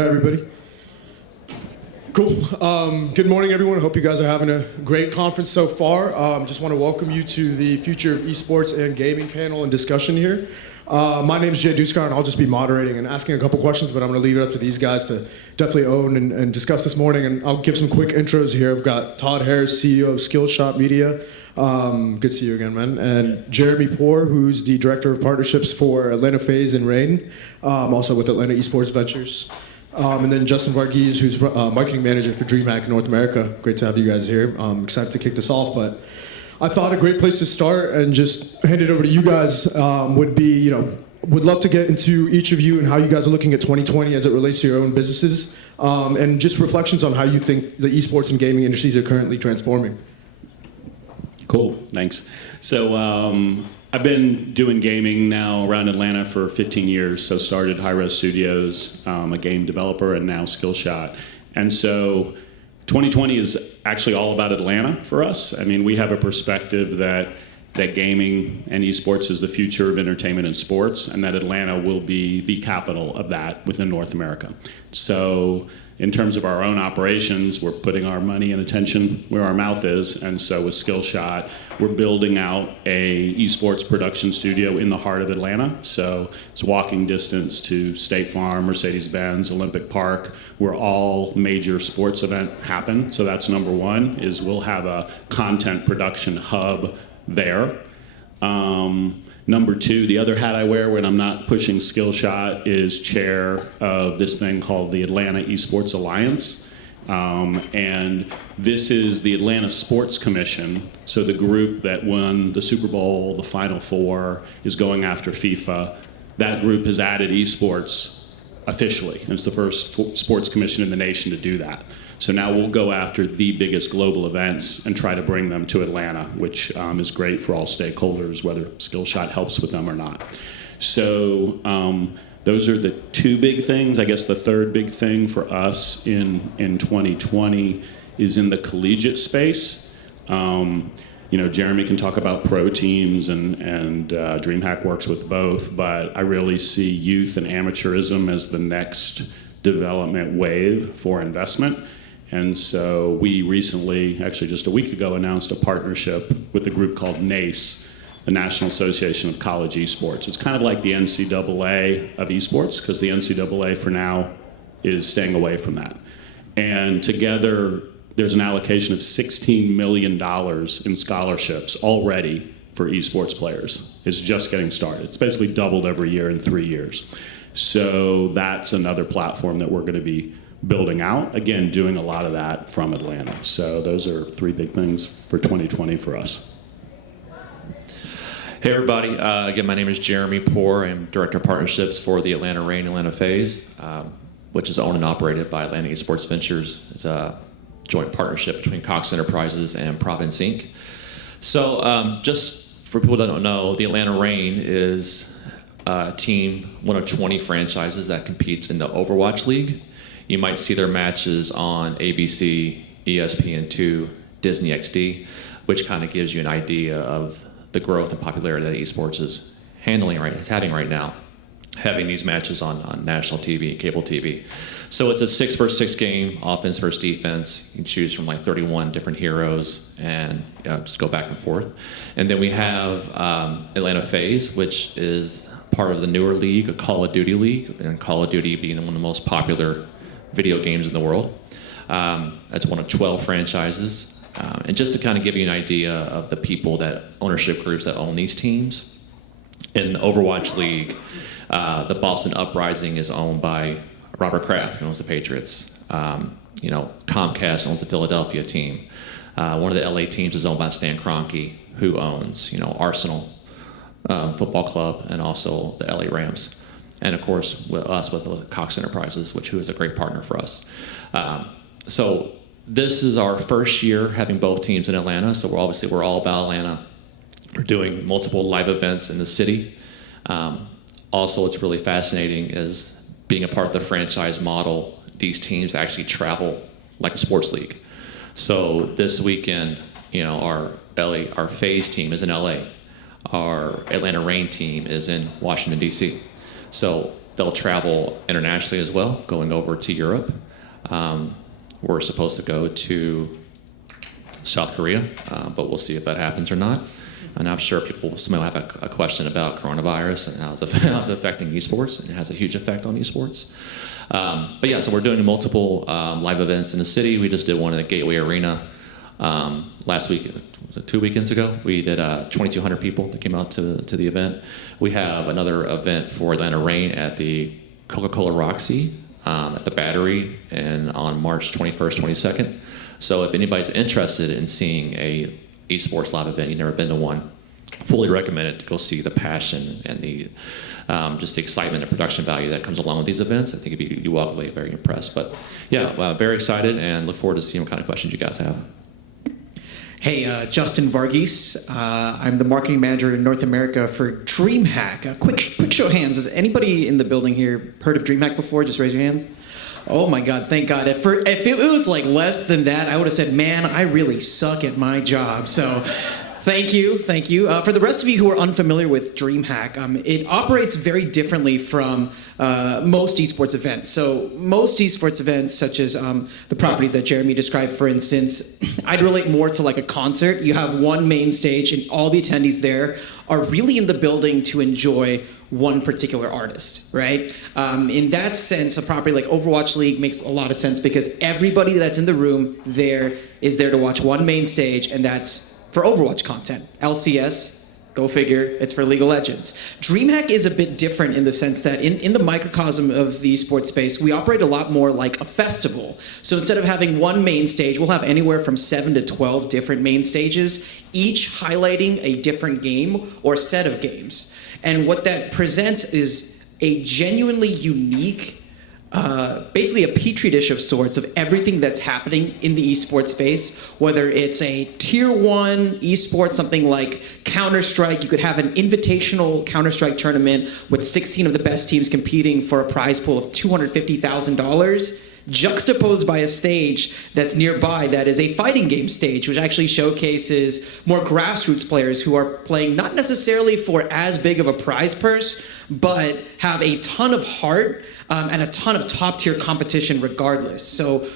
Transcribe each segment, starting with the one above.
Hi, everybody. Cool. Good morning, everyone. I hope you guys are having a great conference so far. Just want to welcome you to the Future of Esports and Gaming panel and discussion here. My name is Duska, and I'll just be moderating and asking a couple questions, but I'm going to leave it up to these guys to definitely own and discuss this morning. And I'll give some quick intros here. I've got Todd Harris, CEO of Skillshot Media. Good to see you again, man. And Jeremy Poore, who's the Director of Partnerships for Atlanta FaZe and Rain, also with Atlanta eSports Ventures. And then Justin Varghese, who's Marketing Manager for Dreamhack North America. Great to have you guys here. I'm excited to kick this off, but I thought a great place to start and just hand it over to you guys would be, would love to get into each of you and how you guys are looking at 2020 as it relates to your own businesses, and just reflections on how you think the esports and gaming industries are currently transforming. Cool, thanks. So I've been doing gaming now around Atlanta for 15 years. So started High Res Studios, a game developer, and now Skillshot. And so 2020 is actually all about Atlanta for us. I mean, we have a perspective that gaming and esports is the future of entertainment and sports, and that Atlanta will be the capital of that within North America. So in terms of our own operations, we're putting our money and attention where our mouth is. And so with Skillshot, we're building out a esports production studio in the heart of Atlanta. So it's walking distance to State Farm, Mercedes-Benz, Olympic Park, where all major sports events happen. So that's number one, is we'll have a content production hub there. Number two, the other hat I wear when I'm not pushing Skillshot is chair of this thing called the Atlanta Esports Alliance. And this is the Atlanta Sports Commission. So the group that won the Super Bowl, the Final Four, is going after FIFA. That group has added esports officially. And it's the first sports commission in the nation to do that. So now we'll go after the biggest global events and try to bring them to Atlanta, which is great for all stakeholders, whether Skillshot helps with them or not. So those are the two big things. I guess the third big thing for us in 2020 is in the collegiate space. Jeremy can talk about pro teams, and Dreamhack works with both, but I really see youth and amateurism as the next development wave for investment. And so we recently, actually just a week ago, announced a partnership with a group called NACE, the National Association of College Esports. It's kind of like the NCAA of esports, because the NCAA for now is staying away from that. And together, there's an allocation of $16 million in scholarships already for esports players. It's just getting started. It's basically doubled every year in 3 years. So that's another platform that we're going to be building out, again, doing a lot of that from Atlanta. So those are three big things for 2020 for us. Hey everybody, again, my name is Jeremy Poore. I'm Director of Partnerships for the Atlanta Rain, Atlanta FaZe, which is owned and operated by Atlanta eSports Ventures. It's a joint partnership between Cox Enterprises and Province Inc. So just for people that don't know, the Atlanta Rain is a team, one of 20 franchises that competes in the Overwatch League. You might see their matches on ABC, ESPN2, Disney XD, which kind of gives you an idea of the growth and popularity that esports is having right now, having these matches on national TV, cable TV. So it's a 6-versus-6 game, offense versus defense. You can choose from like 31 different heroes and just go back and forth. And then we have Atlanta FaZe, which is part of the newer league, a Call of Duty league, and Call of Duty being one of the most popular video games in the world. That's one of 12 franchises. And just to kind of give you an idea of the people ownership groups that own these teams, in the Overwatch League, the Boston Uprising is owned by Robert Kraft, who owns the Patriots. Comcast owns the Philadelphia team. One of the LA teams is owned by Stan Kroenke, who owns, Arsenal Football Club and also the LA Rams. And of course, with Cox Enterprises, who is a great partner for us. So this is our first year having both teams in Atlanta. So we're all about Atlanta. We're doing multiple live events in the city. Also, what's really fascinating is being a part of the franchise model. These teams actually travel like a sports league. So this weekend, our FaZe team is in LA. Our Atlanta Rain team is in Washington, D.C. So they'll travel internationally as well, going over to Europe. We're supposed to go to South Korea, but we'll see if that happens or not. And I'm sure somebody will have a question about coronavirus and how it's affecting esports, and it has a huge effect on esports. But yeah, so we're doing multiple live events in the city. We just did one in the Gateway Arena last week, was it 2 weekends ago? We did 2,200 people that came out to the event. We have another event for Atlanta Reign at the Coca-Cola Roxy at the Battery and on March 21st, 22nd. So if anybody's interested in seeing a esports live event, you've never been to one, fully recommend it to go see the passion and the just the excitement and production value that comes along with these events. I think you walk away very impressed. But yeah, very excited and look forward to seeing what kind of questions you guys have. Hey, Justin Varghese. I'm the marketing manager in North America for Dreamhack. A quick show of hands. Has anybody in the building here heard of Dreamhack before? Just raise your hands. Oh my God, thank God. If it was like less than that, I would have said, man, I really suck at my job. So thank you. For the rest of you who are unfamiliar with Dreamhack, it operates very differently from most esports events. So most esports events, such as the properties that Jeremy described, for instance, I'd relate more to like a concert. You have one main stage and all the attendees there are really in the building to enjoy one particular artist, right? In that sense, a property like Overwatch League makes a lot of sense because everybody that's in the room there is there to watch one main stage, and that's for Overwatch content. LCS, go figure, it's for League of Legends. Dreamhack is a bit different in the sense that in the microcosm of the esports space, we operate a lot more like a festival. So instead of having one main stage, we'll have anywhere from 7 to 12 different main stages, each highlighting a different game or set of games. And what that presents is a genuinely unique, basically a petri dish of sorts of everything that's happening in the esports space, whether it's a tier 1 esports, something like Counter-Strike. You could have an invitational Counter-Strike tournament with 16 of the best teams competing for a prize pool of $250,000. Juxtaposed by a stage that's nearby that is a fighting game stage, which actually showcases more grassroots players who are playing not necessarily for as big of a prize purse, but have a ton of heart and a ton of top-tier competition regardless. So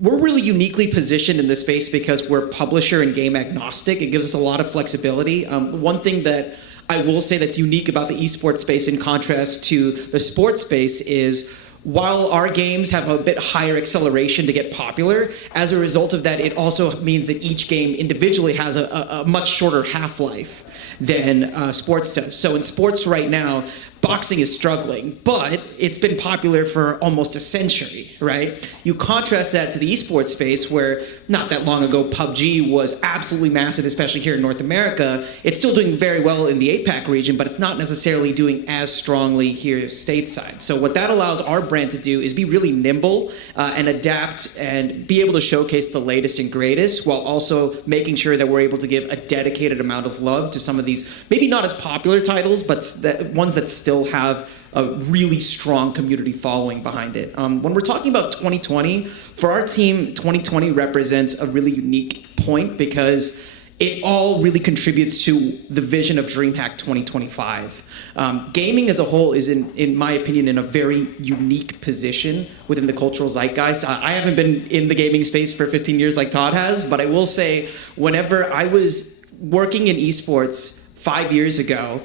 we're really uniquely positioned in this space because we're publisher and game agnostic. It gives us a lot of flexibility. One thing that I will say that's unique about the esports space in contrast to the sports space is while our games have a bit higher acceleration to get popular, as a result of that, it also means that each game individually has a much shorter half-life than sports does. So in sports right now, boxing is struggling, but it's been popular for almost a century, right? You contrast that to the esports space where not that long ago PUBG was absolutely massive, especially here in North America. It's still doing very well in the APAC region, but it's not necessarily doing as strongly here stateside. So what that allows our brand to do is be really nimble and adapt and be able to showcase the latest and greatest while also making sure that we're able to give a dedicated amount of love to some of these maybe not as popular titles, but ones that still have a really strong community following behind it. When we're talking about 2020, for our team, 2020 represents a really unique point because it all really contributes to the vision of Dreamhack 2025. Gaming as a whole is, in my opinion, in a very unique position within the cultural zeitgeist. I haven't been in the gaming space for 15 years like Todd has, but I will say whenever I was working in esports 5 years ago,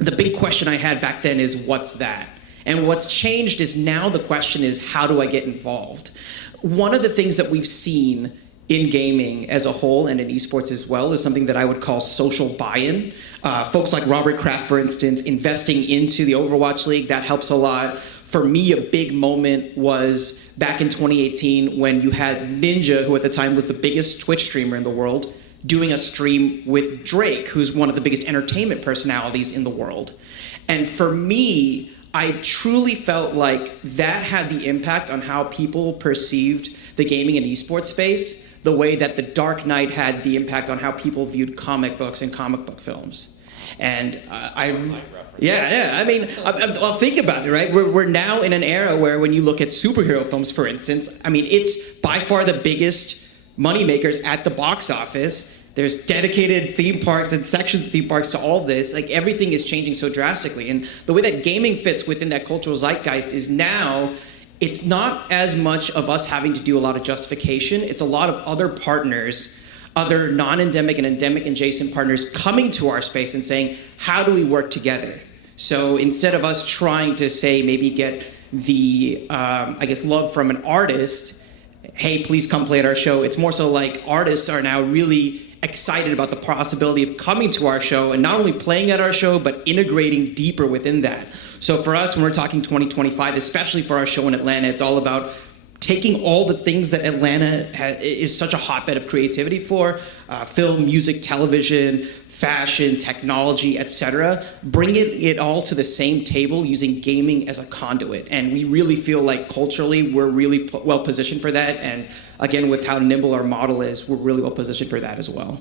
the big question I had back then is, what's that? And what's changed is now the question is, how do I get involved? One of the things that we've seen in gaming as a whole and in esports as well is something that I would call social buy-in. Folks like Robert Kraft, for instance, investing into the Overwatch League, that helps a lot. For me, a big moment was back in 2018 when you had Ninja, who at the time was the biggest Twitch streamer in the world, doing a stream with Drake, who's one of the biggest entertainment personalities in the world. And for me, I truly felt like that had the impact on how people perceived the gaming and esports space, the way that The Dark Knight had the impact on how people viewed comic books and comic book films. And I mean, I'll think about it, right? We're now in an era where when you look at superhero films, for instance, I mean, it's by far the biggest moneymakers at the box office. There's dedicated theme parks and sections of theme parks to all of this. Like, everything is changing so drastically. And the way that gaming fits within that cultural zeitgeist is now it's not as much of us having to do a lot of justification. It's a lot of other partners, other non-endemic and endemic adjacent partners coming to our space and saying, how do we work together? So instead of us trying to say, maybe get the, love from an artist, hey, please come play at our show. It's more so like artists are now really excited about the possibility of coming to our show and not only playing at our show, but integrating deeper within that. So for us, when we're talking 2025, especially for our show in Atlanta, it's all about taking all the things that Atlanta is such a hotbed of creativity for, film, music, television, fashion, technology, etc., bringing it all to the same table using gaming as a conduit. And we really feel like culturally we're really well positioned for that. And again, with how nimble our model is, we're really well positioned for that as well.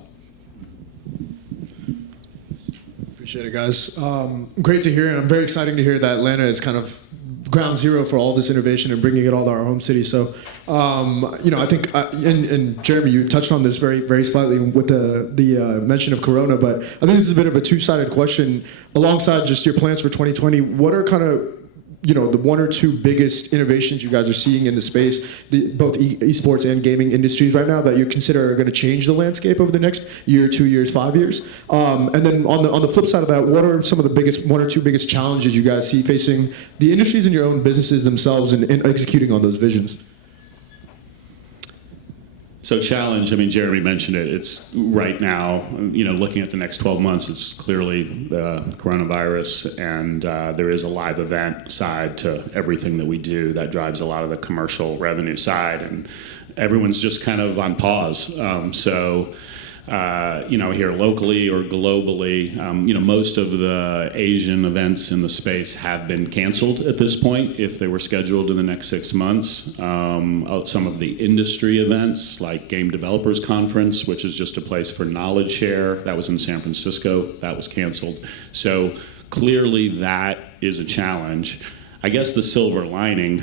Appreciate it, guys. Great to hear, and I'm very excited to hear that Atlanta is kind of ground zero for all this innovation and bringing it all to our home city. So, I think, and Jeremy, you touched on this very, very slightly with the mention of Corona, but I think this is a bit of a two-sided question. Alongside just your plans for 2020, what are kind of, the one or two biggest innovations you guys are seeing in the space, both esports and gaming industries right now, that you consider are going to change the landscape over the next year, 2 years, 5 years? And then on the flip side of that, what are some of the one or two biggest challenges you guys see facing the industries and your own businesses themselves in executing on those visions? So challenge, Jeremy mentioned it. It's right now, looking at the next 12 months, it's clearly the coronavirus, and there is a live event side to everything that we do that drives a lot of the commercial revenue side, and everyone's just kind of on pause. Here locally or globally, most of the Asian events in the space have been canceled at this point if they were scheduled in the next 6 months. Some of the industry events like Game Developers Conference, which is just a place for knowledge share, that was in San Francisco, that was canceled. So clearly that is a challenge. I guess the silver lining,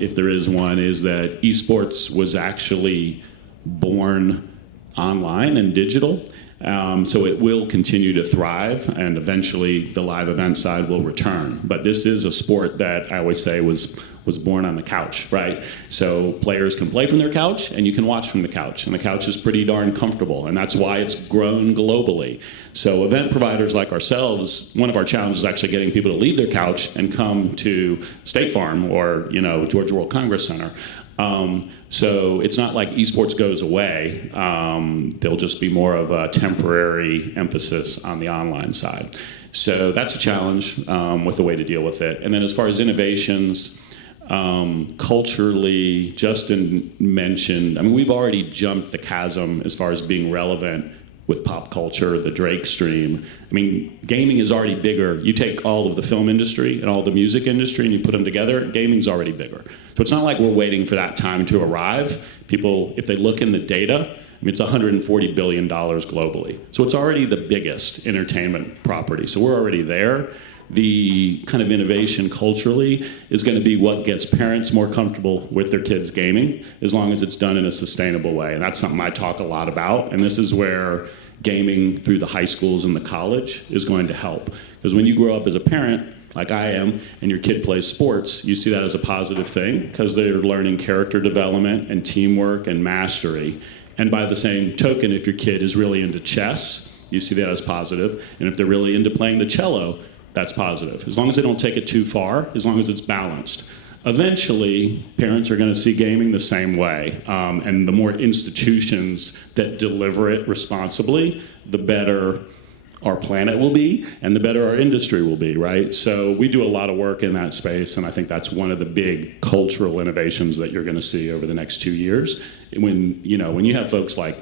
if there is one, is that esports was actually born online and digital, so it will continue to thrive, and eventually the live event side will return. But this is a sport that I always say was born on the couch, right? So players can play from their couch, and you can watch from the couch, and the couch is pretty darn comfortable, and that's why it's grown globally. So event providers like ourselves, one of our challenges is actually getting people to leave their couch and come to State Farm or Georgia World Congress Center. So it's not like esports goes away. There'll just be more of a temporary emphasis on the online side. So that's a challenge with the way to deal with it. And then as far as innovations, culturally, Justin mentioned, we've already jumped the chasm as far as being relevant with pop culture, the Drake stream. Gaming is already bigger. You take all of the film industry and all the music industry and you put them together, gaming's already bigger. So it's not like we're waiting for that time to arrive. People, if they look in the data, it's $140 billion globally. So it's already the biggest entertainment property. So we're already there. The kind of innovation culturally is going to be what gets parents more comfortable with their kids gaming, as long as it's done in a sustainable way. And that's something I talk a lot about. And this is where gaming through the high schools and the college is going to help. Because when you grow up as a parent, like I am, and your kid plays sports, you see that as a positive thing because they're learning character development and teamwork and mastery. And by the same token, if your kid is really into chess, you see that as positive. And if they're really into playing the cello, that's positive. As long as they don't take it too far, as long as it's balanced. Eventually, parents are going to see gaming the same way. And the more institutions that deliver it responsibly, the better our planet will be and the better our industry will be, right? So we do a lot of work in that space, and I think that's one of the big cultural innovations that you're going to see over the next 2 years. When you have folks like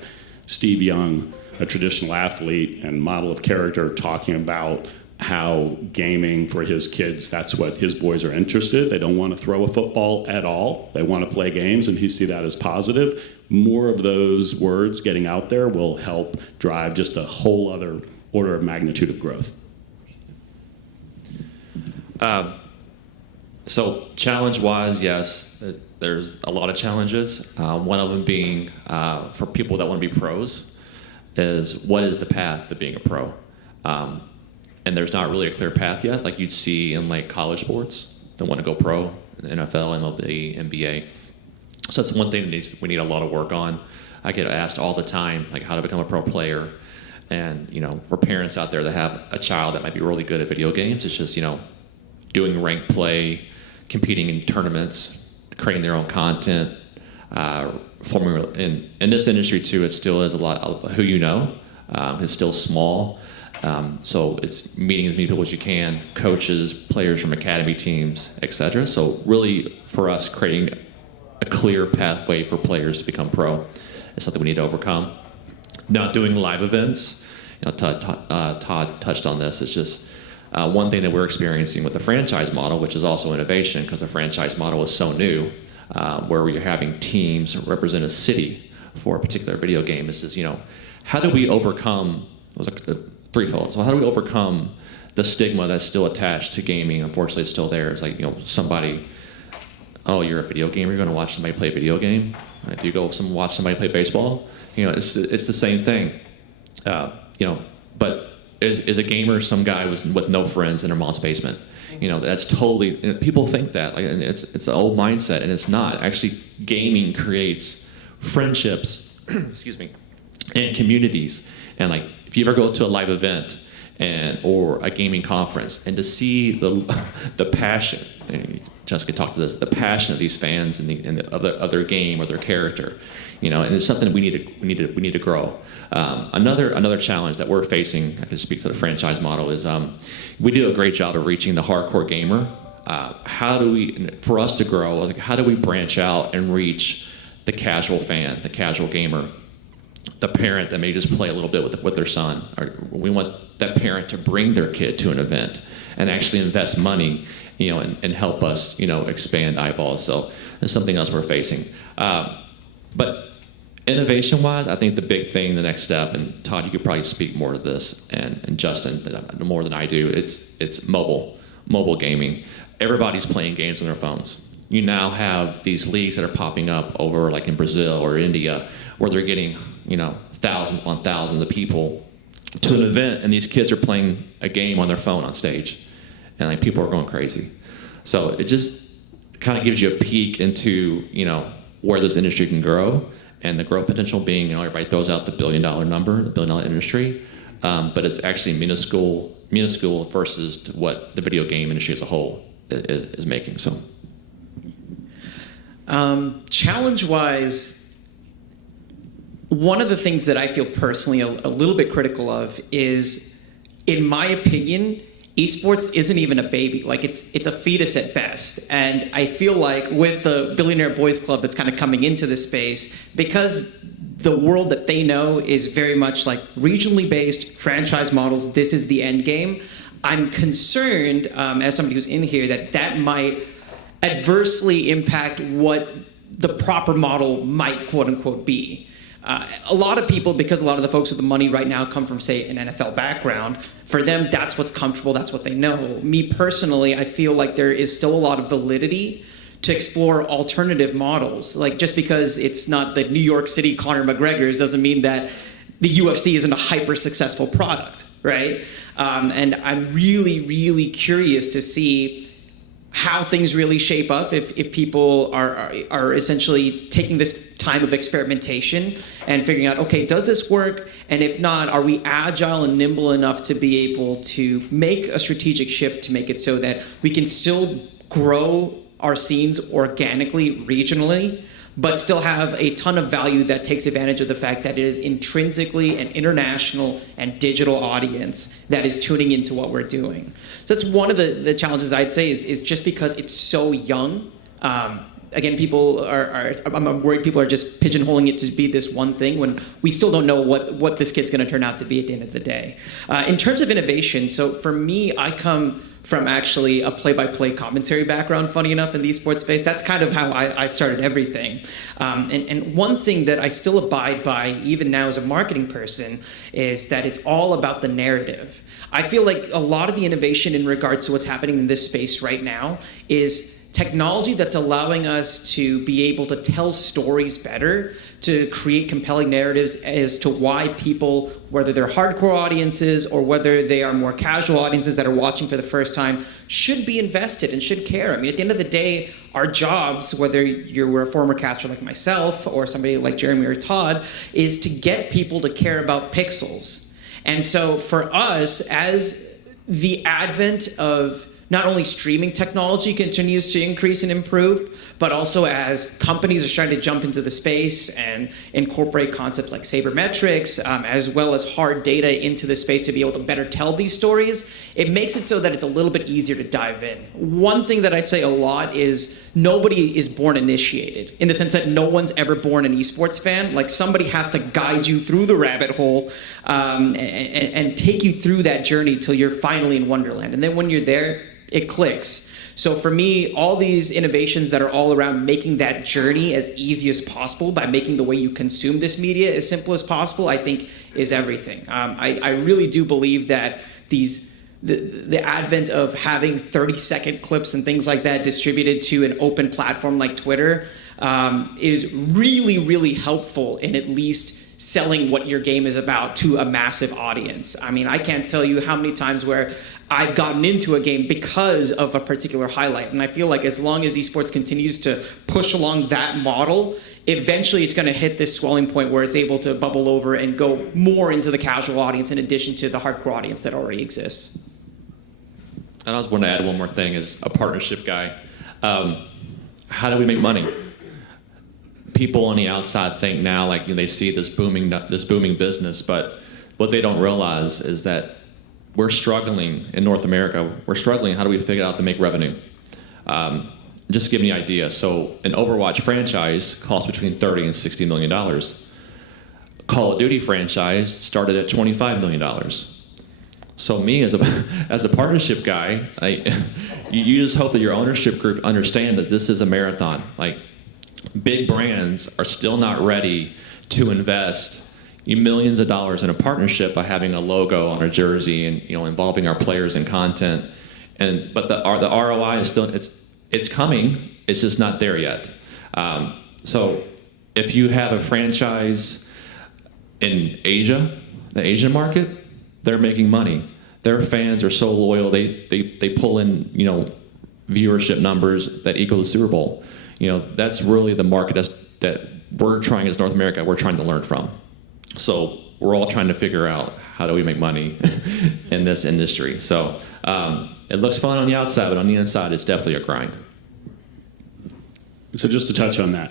Steve Young, a traditional athlete and model of character, talking about how gaming for his kids, that's what his boys are interested. They don't want to throw a football at all. They want to play games, and he see that as positive. More of those words getting out there will help drive just a whole other order of magnitude of growth. So challenge-wise, yes, there's a lot of challenges. One of them being for people that want to be pros. is what is the path to being a pro? And there's not really a clear path yet, like you'd see in like college sports that want to go pro, NFL, MLB, NBA. So that's one thing that we need a lot of work on. I get asked all the time, like how to become a pro player. And, you know, for parents out there that have a child that might be really good at video games, it's just, you know, doing ranked play, competing in tournaments, creating their own content, forming in this industry too, it still is a lot of who you know. It's still small. So it's meeting as many people as you can, coaches, players from academy teams, etc. So really, for us, creating a clear pathway for players to become pro is something we need to overcome. Not doing live events, you know, Todd touched on this. It's just one thing that we're experiencing with the franchise model, which is also innovation because the franchise model is so new, where we're having teams represent a city for a particular video game. Is just, you know, how do we overcome, it was a threefold. So how do we overcome the stigma that's still attached to gaming? Unfortunately, it's still there. It's like, you know, somebody, oh, you're a video gamer, you're going to watch somebody play a video game? Do you go watch somebody play baseball? You know, it's the same thing. You know, but is a gamer some guy with no friends in their mom's basement? You know, that's totally, people think that, like, and it's an old mindset, and it's not. Actually, gaming creates friendships, excuse me, and communities. And like, if you ever go to a live event or a gaming conference, and to see the passion, and Jessica talked to this, the passion of these fans of their game or their character, you know, and it's something we need to grow. Another challenge that we're facing, I can speak to the franchise model, is we do a great job of reaching the hardcore gamer. How do we, for us to grow, like, how do we branch out and reach the casual fan, the casual gamer, the parent that may just play a little bit with their son? Or we want that parent to bring their kid to an event and actually invest money, you know, and help us, you know, expand eyeballs. So that's something else we're facing. But innovation-wise, I think the big thing, the next step, and Todd, you could probably speak more to this, and Justin, more than I do, it's mobile gaming. Everybody's playing games on their phones. You now have these leagues that are popping up over, like in Brazil or India, where they're getting, you know, thousands upon thousands of people to an event, and these kids are playing a game on their phone on stage, and like people are going crazy. So it just kind of gives you a peek into, you know, where this industry can grow, and the growth potential being, you know, everybody throws out the $1 billion number, the $1 billion industry, but it's actually minuscule versus what the video game industry as a whole is making. So, challenge-wise, one of the things that I feel personally a little bit critical of is, in my opinion, esports isn't even a baby. Like, it's a fetus at best. And I feel like with the Billionaire Boys Club that's kind of coming into this space, because the world that they know is very much like regionally based franchise models, this is the end game. I'm concerned, as somebody who's in here, that might adversely impact what the proper model might, quote unquote, be. A lot of people, because a lot of the folks with the money right now come from, say, an NFL background, for them, that's what's comfortable, that's what they know. Me personally, I feel like there is still a lot of validity to explore alternative models. Like, just because it's not the New York City Conor McGregor's doesn't mean that the UFC isn't a hyper-successful product, right? And I'm really, really curious to see how things really shape up if people are essentially taking this time of experimentation and figuring out, okay, does this work? And if not, are we agile and nimble enough to be able to make a strategic shift to make it so that we can still grow our scenes organically, regionally, but still have a ton of value that takes advantage of the fact that it is intrinsically an international and digital audience that is tuning into what we're doing. So that's one of the challenges I'd say is just because it's so young. Again, I'm worried people are just pigeonholing it to be this one thing when we still don't know what this kid's gonna turn out to be at the end of the day. In terms of innovation, so for me, I come from actually a play-by-play commentary background, funny enough, in the esports space. That's kind of how I started everything. And one thing that I still abide by, even now as a marketing person, is that it's all about the narrative. I feel like a lot of the innovation in regards to what's happening in this space right now is technology that's allowing us to be able to tell stories better, to create compelling narratives as to why people, whether they're hardcore audiences or whether they are more casual audiences that are watching for the first time, should be invested and should care. I mean, at the end of the day, our jobs, whether you're a former caster like myself or somebody like Jeremy or Todd, is to get people to care about pixels. And so for us, as the advent of not only streaming technology continues to increase and improve, but also as companies are starting to jump into the space and incorporate concepts like sabermetrics, as well as hard data into the space to be able to better tell these stories, it makes it so that it's a little bit easier to dive in. One thing that I say a lot is nobody is born initiated, in the sense that no one's ever born an esports fan. Like, somebody has to guide you through the rabbit hole and take you through that journey till you're finally in Wonderland. And then when you're there, it clicks. So for me, all these innovations that are all around making that journey as easy as possible by making the way you consume this media as simple as possible, I think is everything. I really do believe that the advent of having 30-second clips and things like that distributed to an open platform like Twitter is really, really helpful in at least selling what your game is about to a massive audience. I mean, I can't tell you how many times where I've gotten into a game because of a particular highlight. And I feel like as long as esports continues to push along that model, eventually it's going to hit this swelling point where it's able to bubble over and go more into the casual audience in addition to the hardcore audience that already exists. And I was going to add one more thing as a partnership guy. How do we make money? People on the outside think now, like, they see this booming business, but what they don't realize is that we're struggling in North America. We're struggling. How do we figure out to make revenue? Just to give you an idea. So an Overwatch franchise costs between $30 and $60 million. Call of Duty franchise started at $25 million. So me as a partnership guy, you just hope that your ownership group understand that this is a marathon. Like, big brands are still not ready to invest millions of dollars in a partnership by having a logo on a jersey and involving our players in content. But the ROI is still it's coming. It's just not there yet. So if you have a franchise in Asia, the Asian market, they're making money. Their fans are so loyal. They pull in viewership numbers that equal the Super Bowl. That's really the market that we're trying as North America. We're trying to learn from. So we're all trying to figure out how do we make money in this industry. So it looks fun on the outside, but on the inside, it's definitely a grind. So just to touch on that,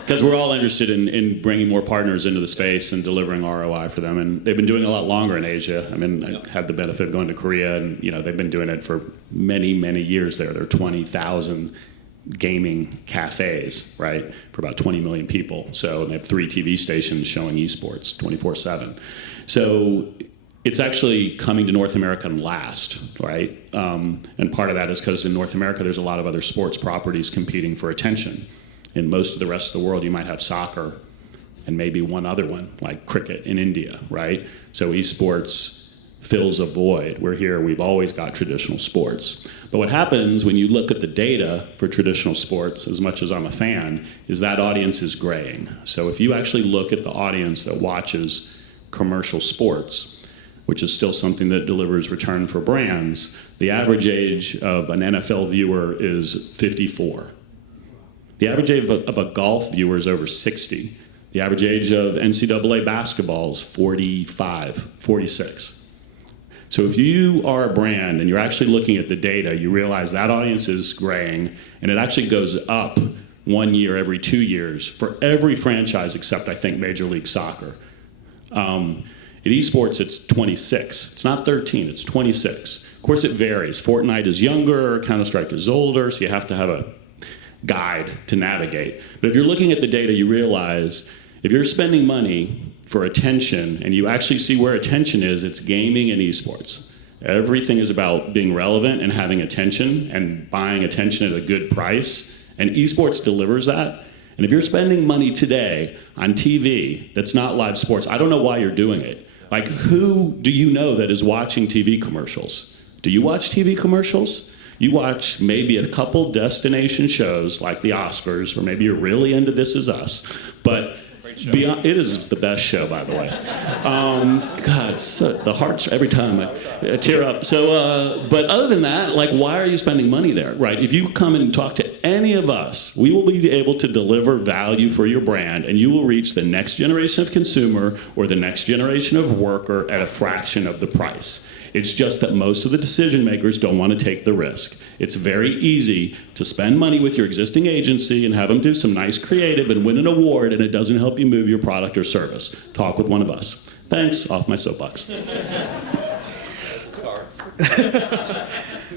because we're all interested in bringing more partners into the space and delivering ROI for them, and they've been doing a lot longer in Asia. I mean, I had the benefit of going to Korea, and they've been doing it for many, many years there. There are 20,000 gaming cafes, right, for about 20 million people. So they have 3 TV stations showing esports 24/7. So it's actually coming to North America last, right? And part of that is because in North America there's a lot of other sports properties competing for attention. In most of the rest of the world you might have soccer and maybe one other one, like cricket in India, right? So esports fills a void. We're here, we've always got traditional sports. But what happens when you look at the data for traditional sports, as much as I'm a fan, is that audience is graying. So if you actually look at the audience that watches commercial sports, which is still something that delivers return for brands, the average age of an NFL viewer is 54. The average age of a golf viewer is over 60. The average age of NCAA basketball is 45, 46. So if you are a brand and you're actually looking at the data, you realize that audience is graying, and it actually goes up 1 year every 2 years for every franchise except, I think, Major League Soccer. In esports, it's 26. It's not 13, it's 26. Of course, it varies. Fortnite is younger, Counter-Strike is older, so you have to have a guide to navigate. But if you're looking at the data, you realize if you're spending money for attention and you actually see where attention is, it's gaming and esports. Everything is about being relevant and having attention and buying attention at a good price, and esports delivers that. And if you're spending money today on TV that's not live sports, I don't know why you're doing it. Like, who do you know that is watching TV commercials? Do you watch TV commercials? You watch maybe a couple destination shows like the Oscars, or maybe you're really into This Is Us, but beyond, it is the best show, by the way. God, the hearts every time I tear up. So, but other than that, like, why are you spending money there, right? If you come and talk to any of us, we will be able to deliver value for your brand, and you will reach the next generation of consumer or the next generation of worker at a fraction of the price. It's just that most of the decision makers don't want to take the risk. It's very easy to spend money with your existing agency and have them do some nice creative and win an award, and it doesn't help you move your product or service. Talk with one of us. Thanks, off my soapbox.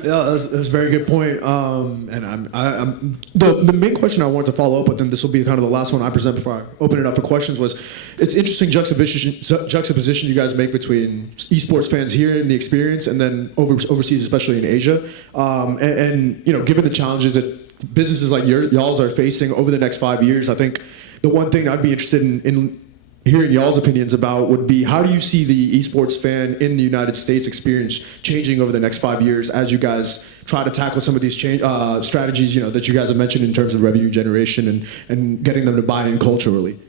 Yeah, that's a very good point. And I'm the main question I wanted to follow up with, and this will be kind of the last one I present before I open it up for questions, was it's interesting juxtaposition you guys make between esports fans here in the experience and then overseas, especially in Asia. And you know, given the challenges that businesses like y'all's are facing over the next 5 years, I think the one thing I'd be interested in hearing y'all's opinions about would be, how do you see the esports fan in the United States experience changing over the next 5 years as you guys try to tackle some of these strategies, you know, that you guys have mentioned in terms of revenue generation and getting them to buy in culturally?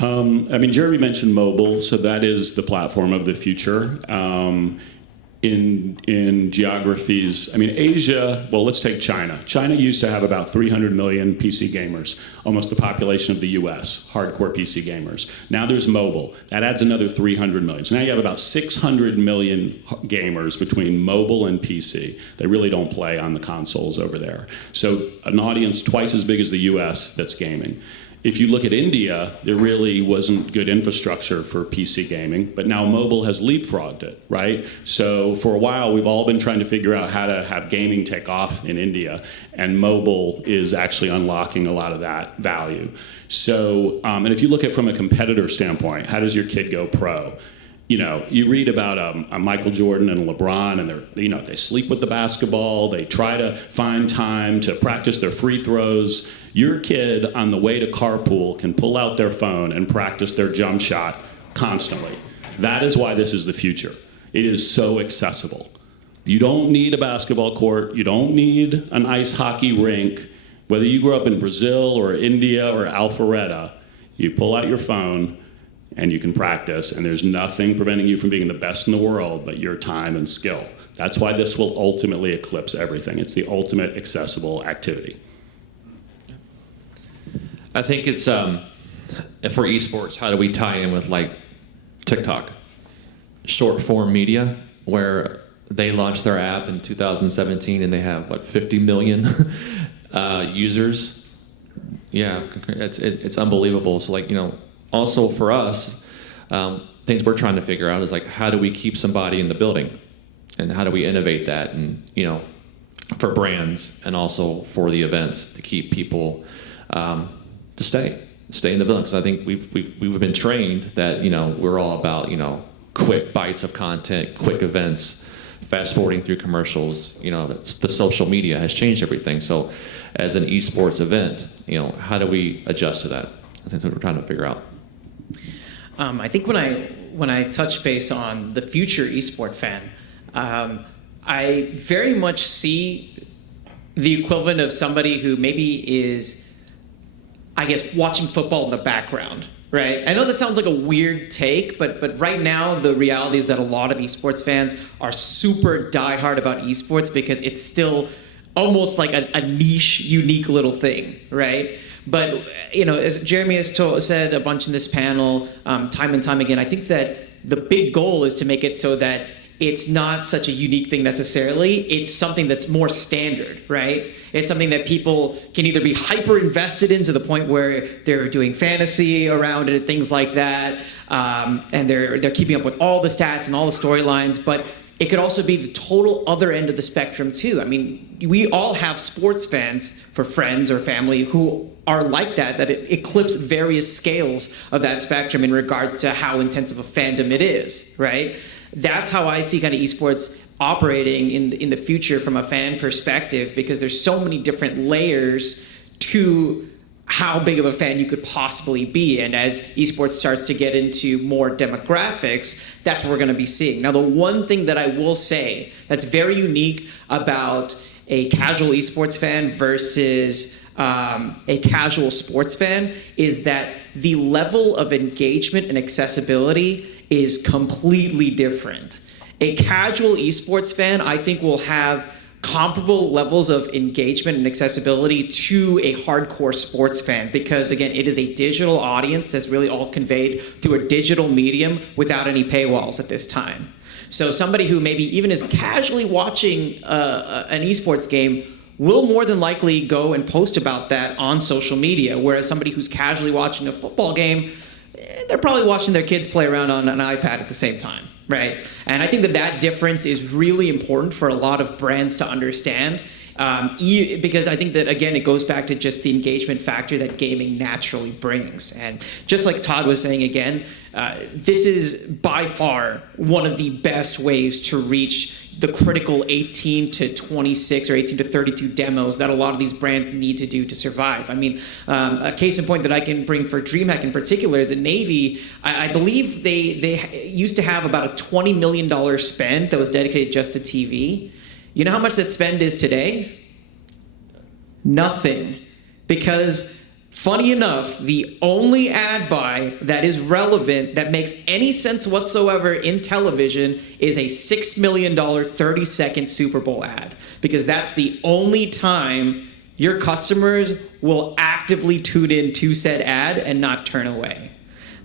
I mean, Jeremy mentioned mobile, so that is the platform of the future. In geographies, I mean, Asia, well, let's take China. China used to have about 300 million PC gamers, almost the population of the US, hardcore PC gamers. Now there's mobile. That adds another 300 million. So now you have about 600 million gamers between mobile and PC. They really don't play on the consoles over there. So an audience twice as big as the US that's gaming. If you look at India, there really wasn't good infrastructure for PC gaming, but now mobile has leapfrogged it, right? So for a while, we've all been trying to figure out how to have gaming take off in India, and mobile is actually unlocking a lot of that value. So, and if you look at it from a competitor standpoint, how does your kid go pro? You know, you read about a Michael Jordan and LeBron, and they sleep with the basketball. They try to find time to practice their free throws. Your kid on the way to carpool can pull out their phone and practice their jump shot constantly. That is why this is the future. It is so accessible. You don't need a basketball court. You don't need an ice hockey rink. Whether you grew up in Brazil or India or Alpharetta, you pull out your phone and you can practice, and there's nothing preventing you from being the best in the world but your time and skill. That's why this will ultimately eclipse everything. It's the ultimate accessible activity. I think it's for esports, how do we tie in with like TikTok, short form media, where they launched their app in 2017 and they have what, 50 million users. Yeah, it's unbelievable. So like, you know, also for us, things we're trying to figure out is like, how do we keep somebody in the building, and how do we innovate that, and you know, for brands and also for the events to keep people to stay in the building, because I think we've been trained that, you know, we're all about, you know, quick bites of content, quick events, fast forwarding through commercials. You know, the social media has changed everything. So as an esports event, you know, how do we adjust to that? I think that's what we're trying to figure out. I think when I touch base on the future esport fan, I very much see the equivalent of somebody who maybe is, I guess, watching football in the background, right? I know that sounds like a weird take, but right now the reality is that a lot of esports fans are super diehard about esports because it's still almost like a niche, unique little thing, right? But, you know, as Jeremy has said a bunch in this panel, time and time again, I think that the big goal is to make it so that it's not such a unique thing necessarily. It's something that's more standard, right? It's something that people can either be hyper invested in to the point where they're doing fantasy around it and things like that, and they're keeping up with all the stats and all the storylines, but it could also be the total other end of the spectrum too. I mean, we all have sports fans for friends or family who are like that it eclipse various scales of that spectrum in regards to how intense of a fandom it is, right? That's how I see kind of esports operating in the future from a fan perspective, because there's so many different layers to how big of a fan you could possibly be. And as esports starts to get into more demographics, that's what we're going to be seeing. Now, the one thing that I will say that's very unique about a casual esports fan versus a casual sports fan is that the level of engagement and accessibility is completely different. A casual esports fan, I think, will have comparable levels of engagement and accessibility to a hardcore sports fan because, again, it is a digital audience that's really all conveyed through a digital medium without any paywalls at this time. So somebody who maybe even is casually watching an esports game will more than likely go and post about that on social media, whereas somebody who's casually watching a football game, they're probably watching their kids play around on an iPad at the same time. Right. And I think that difference is really important for a lot of brands to understand because I think that, again, it goes back to just the engagement factor that gaming naturally brings. And just like Todd was saying again, this is by far one of the best ways to reach the critical 18 to 26 or 18 to 32 demos that a lot of these brands need to do to survive. I mean, a case in point that I can bring for Dreamhack in particular, the Navy, I believe they used to have about a $20 million spend that was dedicated just to TV. You know how much that spend is today? Nothing. Because funny enough, the only ad buy that is relevant, that makes any sense whatsoever in television is a $6 million 30-second Super Bowl ad. Because that's the only time your customers will actively tune in to said ad and not turn away.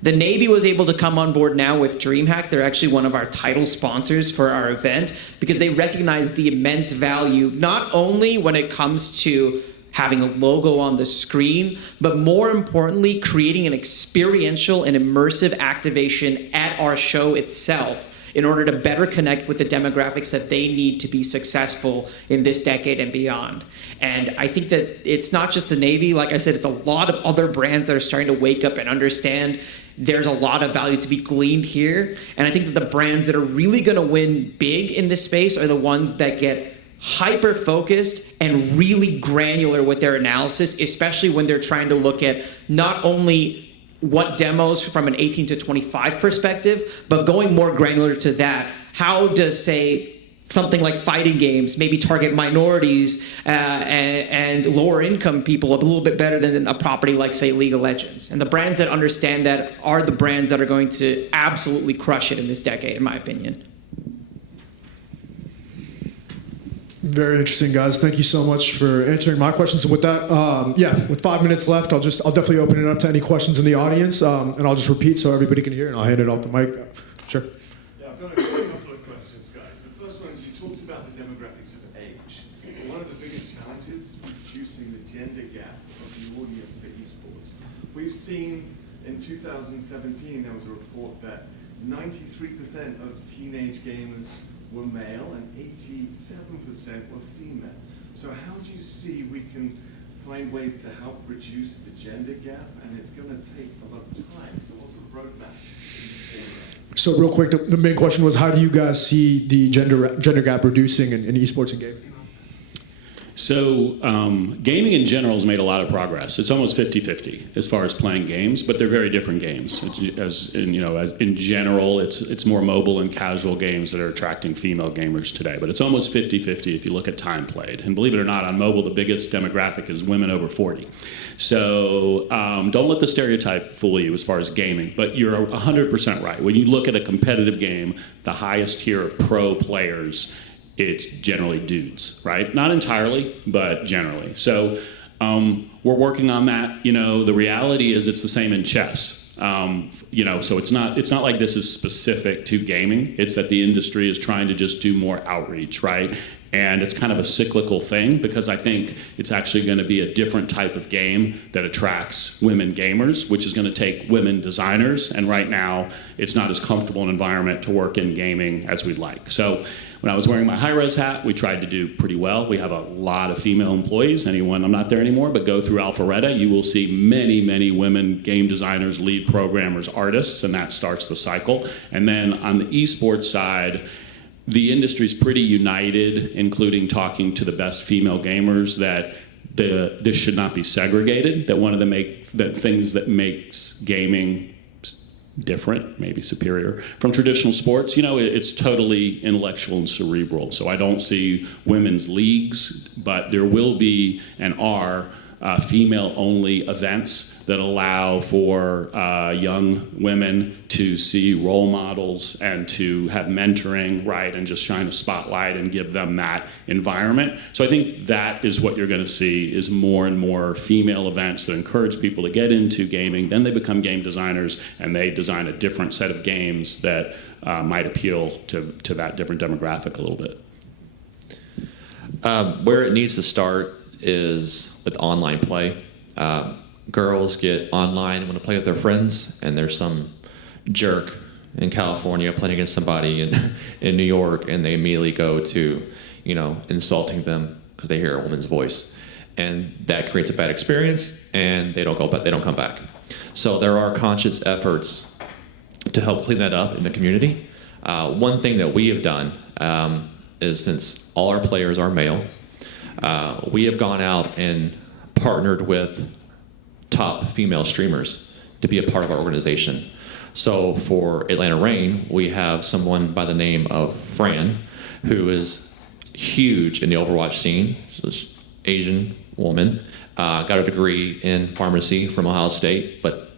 The Navy was able to come on board now with Dreamhack. They're actually one of our title sponsors for our event because they recognize the immense value, not only when it comes to having a logo on the screen, but more importantly, creating an experiential and immersive activation at our show itself in order to better connect with the demographics that they need to be successful in this decade and beyond. And I think that it's not just the Navy. Like I said, it's a lot of other brands that are starting to wake up and understand there's a lot of value to be gleaned here. And I think that the brands that are really gonna win big in this space are the ones that get hyper-focused and really granular with their analysis, especially when they're trying to look at not only what demos from an 18 to 25 perspective, but going more granular to that. How does, say, something like fighting games maybe target minorities and lower income people a little bit better than a property like, say, League of Legends? And the brands that understand that are the brands that are going to absolutely crush it in this decade, in my opinion. Very interesting, guys. Thank you so much for answering my questions. And with that, with 5 minutes left, I'll definitely open it up to any questions in the audience, and I'll just repeat so everybody can hear, and I'll hand it off the mic. Sure. Yeah, I've got a couple of questions, guys. The first one is you talked about the demographics of age. One of the biggest challenges is reducing the gender gap of the audience for esports. We've seen in 2017 there was a report that 93% of teenage gamers were male and 87% were female. So how do you see we can find ways to help reduce the gender gap? And it's going to take a lot of time. So what's the roadmap in this area? So real quick, the main question was, how do you guys see the gender gap reducing in esports and gaming? So gaming in general has made a lot of progress. It's almost 50-50 as far as playing games, but they're very different games. In general, it's more mobile and casual games that are attracting female gamers today. But it's almost 50-50 if you look at time played. And believe it or not, on mobile, the biggest demographic is women over 40. So don't let the stereotype fool you as far as gaming. But you're 100% right. When you look at a competitive game, the highest tier of pro players, it's generally dudes, right? Not entirely, but generally. So we're working on that. The reality is it's the same in chess. So it's not like this is specific to gaming. It's that the industry is trying to just do more outreach, right? And it's kind of a cyclical thing because I think it's actually going to be a different type of game that attracts women gamers, which is going to take women designers. And right now, it's not as comfortable an environment to work in gaming as we'd like. So when I was wearing my high-res hat, we tried to do pretty well. We have a lot of female employees. I'm not there anymore, but go through Alpharetta, you will see many, many women game designers, lead programmers, artists, and that starts the cycle. And then on the esports side, the industry's pretty united, including talking to the best female gamers, that this should not be segregated. That one of the things that makes gaming different, maybe superior from traditional sports, it's totally intellectual and cerebral. So I don't see women's leagues, but there will be and are female-only events that allow for young women to see role models and to have mentoring, right, and just shine a spotlight and give them that environment. So I think that is what you're going to see is more and more female events that encourage people to get into gaming. Then they become game designers and they design a different set of games that might appeal to that different demographic a little bit. Where it needs to start is with online play. Girls get online, want to play with their friends, and there's some jerk in California playing against somebody in New York, and they immediately go to, insulting them because they hear a woman's voice, and that creates a bad experience, and they don't come back. So there are conscious efforts to help clean that up in the community. One thing that we have done is, since all our players are male, we have gone out and partnered with top female streamers to be a part of our organization. So for Atlanta Reign, we have someone by the name of Fran, who is huge in the Overwatch scene. So this Asian woman, got a degree in pharmacy from Ohio State, but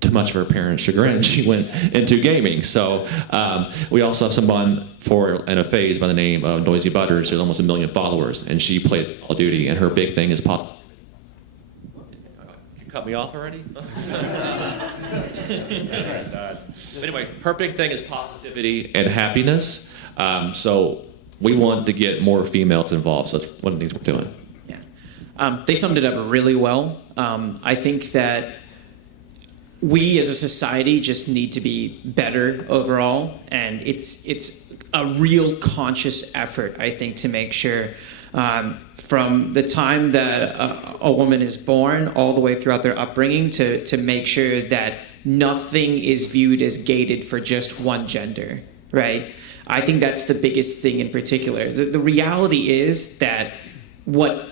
to much of her parents' chagrin, she went into gaming. So we also have someone for FaZe by the name of Noisy Butters, who's almost 1 million followers, and she plays Call of Duty, and her big thing is You cut me off already? Anyway, her big thing is positivity and happiness. So we want to get more females involved. So that's one of the things we're doing. Yeah, they summed it up really well. I think that we as a society just need to be better overall, and it's a real conscious effort, I think, to make sure from the time that a woman is born all the way throughout their upbringing to make sure that nothing is viewed as gated for just one gender, right? I think that's the biggest thing in particular. The reality is that what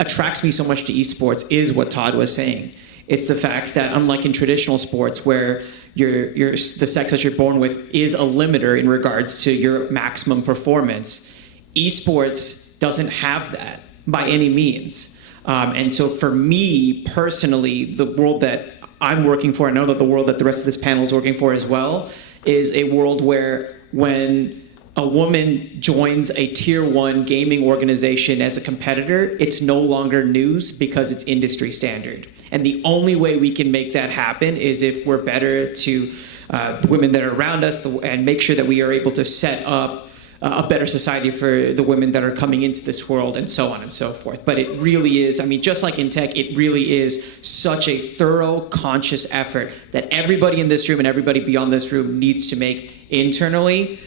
attracts me so much to esports is what Todd was saying. It's the fact that, unlike in traditional sports where the sex that you're born with is a limiter in regards to your maximum performance, esports doesn't have that by any means. And so for me personally, the world that I'm working for, I know that the world that the rest of this panel is working for as well, is a world where when a woman joins a tier 1 gaming organization as a competitor, it's no longer news because it's industry standard. And the only way we can make that happen is if we're better to the women that are around us and make sure that we are able to set up a better society for the women that are coming into this world, and so on and so forth. But it really is, I mean, just like in tech, it really is such a thorough, conscious effort that everybody in this room and everybody beyond this room needs to make internally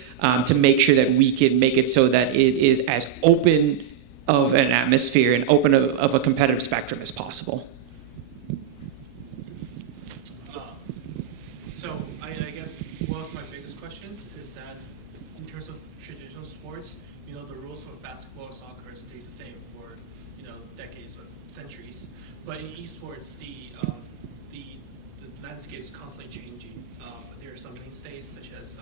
to make sure that we can make it so that it is as open of an atmosphere and open of a competitive spectrum as possible. So I guess one of my biggest questions is that in terms of traditional sports, the rules for basketball, soccer stays the same for decades or centuries. But in esports, the landscape is constantly changing. There are some mainstays such as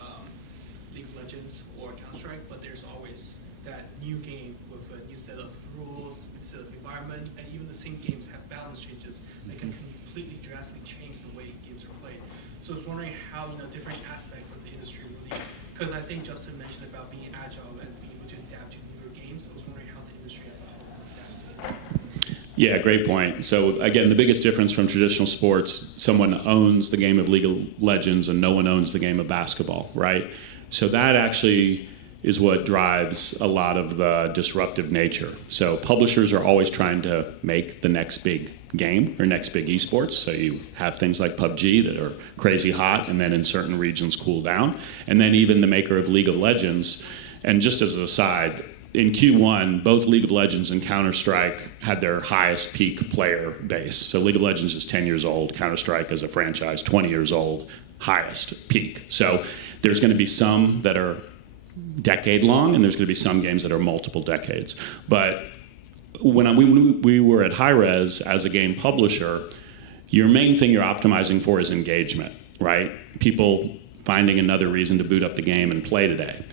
League of Legends or Counter-Strike, but there's always that new game with a new set of rules, new set of environment, and even the same games have balance changes that can completely drastically change the way games are played. So I was wondering how different aspects of the industry really, because I think Justin mentioned about being agile and being able to adapt to newer games. I was wondering how the industry as a whole adapts to this. Yeah, great point. So again, the biggest difference from traditional sports, someone owns the game of League of Legends and no one owns the game of basketball, right? So that actually is what drives a lot of the disruptive nature. So publishers are always trying to make the next big game or next big esports. So you have things like PUBG that are crazy hot and then in certain regions cool down. And then even the maker of League of Legends, and just as an aside, in Q1, both League of Legends and Counter-Strike had their highest peak player base. So League of Legends is 10 years old, Counter-Strike as a franchise, 20 years old, highest peak. So there's going to be some that are decade long, and there's going to be some games that are multiple decades. But when we were at Hi-Rez as a game publisher, your main thing you're optimizing for is engagement, right? People finding another reason to boot up the game and play today.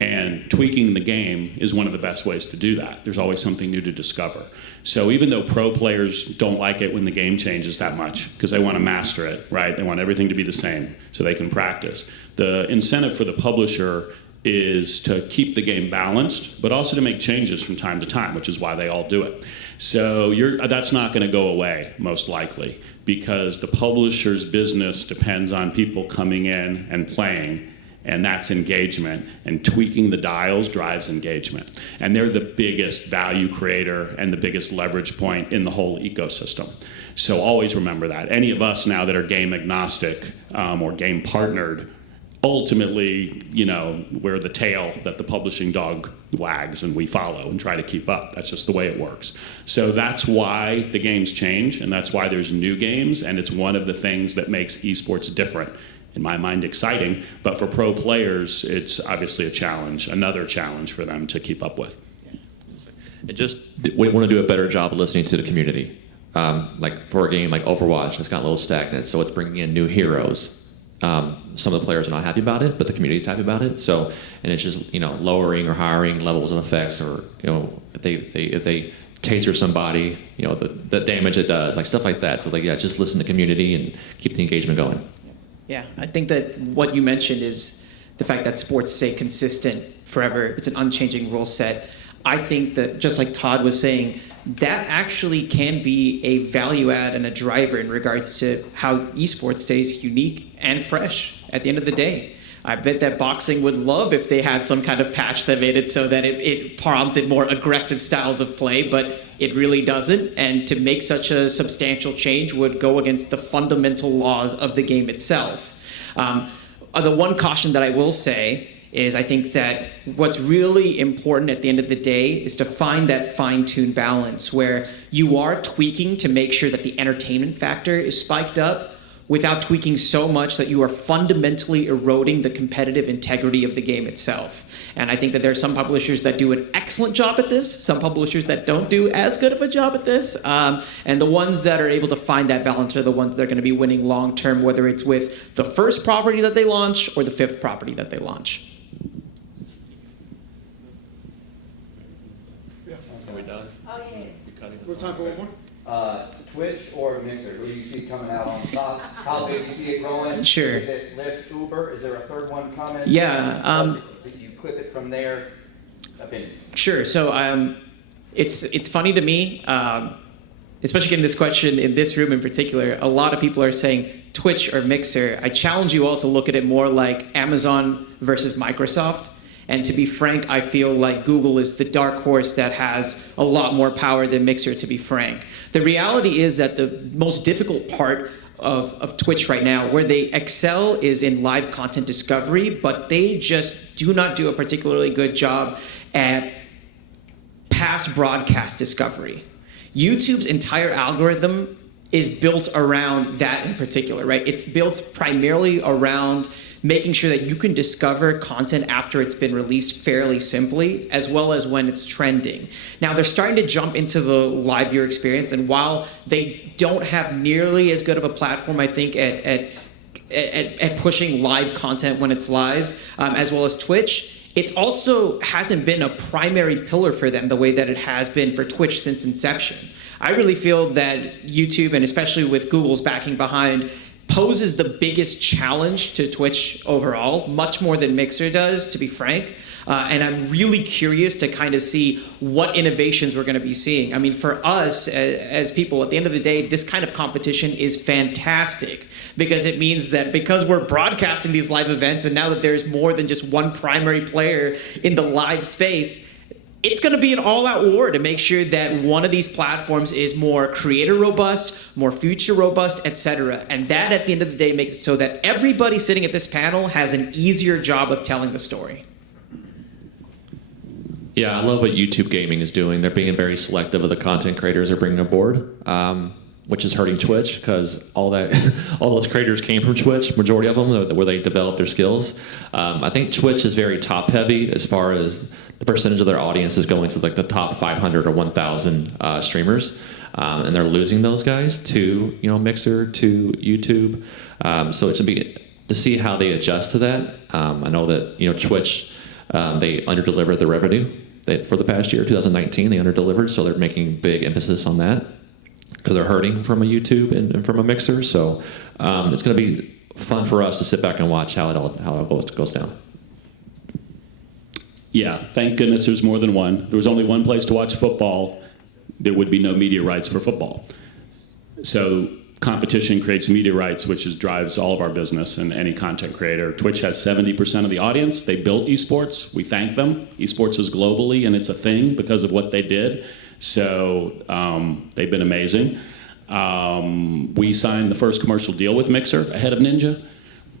And tweaking the game is one of the best ways to do that. There's always something new to discover. So even though pro players don't like it when the game changes that much, because they want to master it, right? They want everything to be the same so they can practice. The incentive for the publisher is to keep the game balanced, but also to make changes from time to time, which is why they all do it. So that's not going to go away, most likely, because the publisher's business depends on people coming in and playing, and that's engagement, and tweaking the dials drives engagement. And they're the biggest value creator and the biggest leverage point in the whole ecosystem. So always remember that. Any of us now that are game agnostic or game partnered, ultimately, we're the tail that the publishing dog wags and we follow and try to keep up. That's just the way it works. So that's why the games change, and that's why there's new games, and it's one of the things that makes esports different. In my mind, exciting, but for pro players, it's obviously a challenge, another challenge for them to keep up with. We want to do a better job of listening to the community. Like for a game like Overwatch, it's got a little stagnant, so it's bringing in new heroes. Some of the players are not happy about it, but the community is happy about it. So, and it's just lowering or hiring levels of effects, or if they taser somebody, the damage it does, like stuff like that. So just listen to the community and keep the engagement going. Yeah, I think that what you mentioned is the fact that sports stay consistent forever. It's an unchanging rule set. I think that, just like Todd was saying, that actually can be a value add and a driver in regards to how esports stays unique and fresh at the end of the day. I bet that boxing would love if they had some kind of patch that made it so that it prompted more aggressive styles of play, but it really doesn't. And to make such a substantial change would go against the fundamental laws of the game itself. The one caution that I will say is I think that what's really important at the end of the day is to find that fine-tuned balance where you are tweaking to make sure that the entertainment factor is spiked up without tweaking so much that you are fundamentally eroding the competitive integrity of the game itself. And I think that there are some publishers that do an excellent job at this, some publishers that don't do as good of a job at this, and the ones that are able to find that balance are the ones that are going to be winning long-term, whether it's with the first property that they launch or the fifth property that they launch. Are we done? Oh, yeah. We have time for one more? Twitch or Mixer? Who do you see coming out on top? How big do you see it growing? Sure. Is it Lyft, Uber? Is there a third one coming? Yeah. Did you clip it from their opinions? Sure. So it's funny to me, especially getting this question in this room in particular. A lot of people are saying Twitch or Mixer. I challenge you all to look at it more like Amazon versus Microsoft. And to be frank, I feel like Google is the dark horse that has a lot more power than Mixer, to be frank. The reality is that the most difficult part of Twitch right now, where they excel, is in live content discovery, but they just do not do a particularly good job at past broadcast discovery. YouTube's entire algorithm is built around that in particular, right? It's built primarily around making sure that you can discover content after it's been released fairly simply, as well as when it's trending. Now, they're starting to jump into the live viewer experience, and while they don't have nearly as good of a platform, I think, at pushing live content when it's live, as well as Twitch, it also hasn't been a primary pillar for them the way that it has been for Twitch since inception. I really feel that YouTube, and especially with Google's backing behind, poses the biggest challenge to Twitch overall, much more than Mixer does, to be frank. And I'm really curious to kind of see what innovations we're going to be seeing. I mean, for us as people, at the end of the day, this kind of competition is fantastic, because it means that because we're broadcasting these live events, and now that there's more than just one primary player in the live space, it's going to be an all-out war to make sure that one of these platforms is more creator robust, more future robust, etc. And that, at the end of the day, makes it so that everybody sitting at this panel has an easier job of telling the story. Yeah, I love what YouTube Gaming is doing. They're being very selective of the content creators they're bringing aboard, which is hurting Twitch, because all those creators came from Twitch, majority of them, where they developed their skills. I think Twitch is very top-heavy as far as the percentage of their audience is going to like the top 500 or 1,000 streamers, and they're losing those guys to Mixer, to YouTube. So it should be to see how they adjust to that. I know that Twitch, they underdelivered the revenue for the past year, 2019. They underdelivered, so they're making big emphasis on that because they're hurting from a YouTube and from a Mixer. So it's going to be fun for us to sit back and watch how it all goes down. Yeah, thank goodness there's more than one. There was only one place to watch football. There would be no media rights for football. So competition creates media rights, which drives all of our business and any content creator. Twitch has 70% of the audience. They built eSports. We thank them. eSports is globally, and it's a thing because of what they did. So they've been amazing. We signed the first commercial deal with Mixer ahead of Ninja.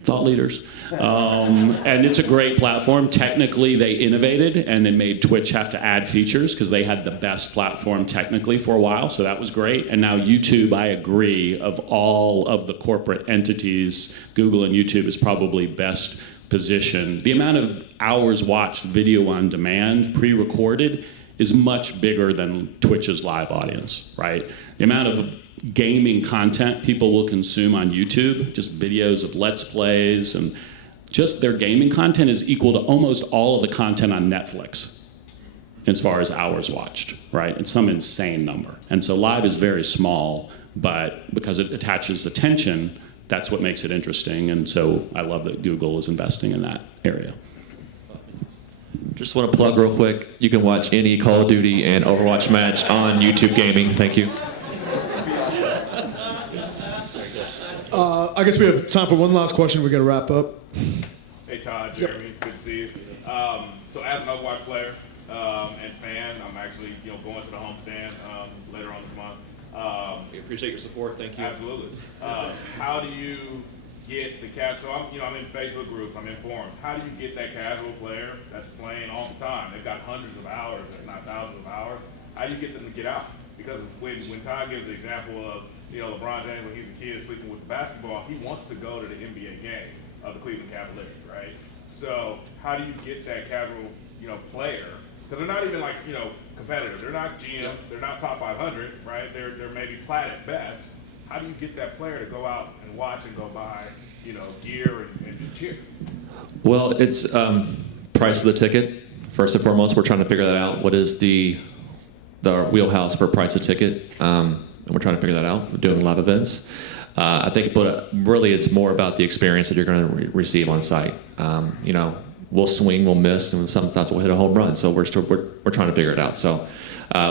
Thought leaders. And it's a great platform. Technically, they innovated and it made Twitch have to add features because they had the best platform technically for a while, so that was great. And now YouTube, I agree, of all of the corporate entities, Google and YouTube is probably best positioned. The amount of hours watched video on demand, pre-recorded, is much bigger than Twitch's live audience, right? The amount of gaming content people will consume on YouTube, just videos of Let's Plays, and just their gaming content is equal to almost all of the content on Netflix as far as hours watched, right? It's some insane number. And so live is very small, but because it attaches attention, that's what makes it interesting. And so I love that Google is investing in that area. Just want to plug real quick, you can watch any Call of Duty and Overwatch match on YouTube Gaming. Thank you. I guess we have time for one last question. We got to wrap up. Hey Todd, Jeremy, good to see you. So as an Overwatch player and fan, I'm actually going to the homestand later on this month. We appreciate your support. Thank you. Absolutely. How do you get the casual? So I'm in Facebook groups, I'm in forums. How do you get that casual player that's playing all the time? They've got hundreds of hours, if not thousands of hours. How do you get them to get out? Because when Todd gives the example of LeBron James when he's a kid sleeping with the basketball, he wants to go to the NBA game of the Cleveland Cavaliers, right? So how do you get that casual, player? Because they're not even like, competitors. They're not GM. They're not top 500, right? They're maybe plat at best. How do you get that player to go out and watch and go buy, gear and cheer? Well, it's price of the ticket. First and foremost, we're trying to figure that out. What is the wheelhouse for price of ticket? And we're trying to figure that out. We're doing live events. I think, but really it's more about the experience that you're going to receive on site. We'll swing, we'll miss, and sometimes we'll hit a home run. So we're trying to figure it out. So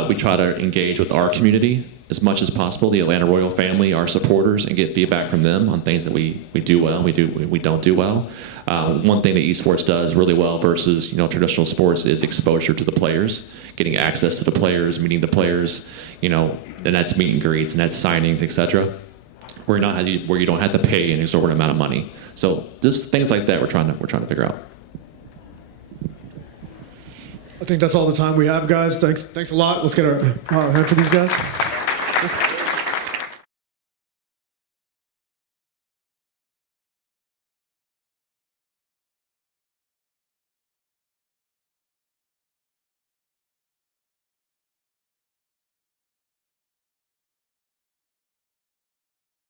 we try to engage with our community as much as possible, the Atlanta Royal family, our supporters, and get feedback from them on things that we do well, we don't do well. One thing that esports does really well versus traditional sports is exposure to the players, getting access to the players, meeting the players, and that's meet and greets and that's signings, etc. Where you don't have to pay an exorbitant amount of money. So just things like that we're trying to figure out. I think that's all the time we have, guys. Thanks a lot. Let's get our hand for these guys.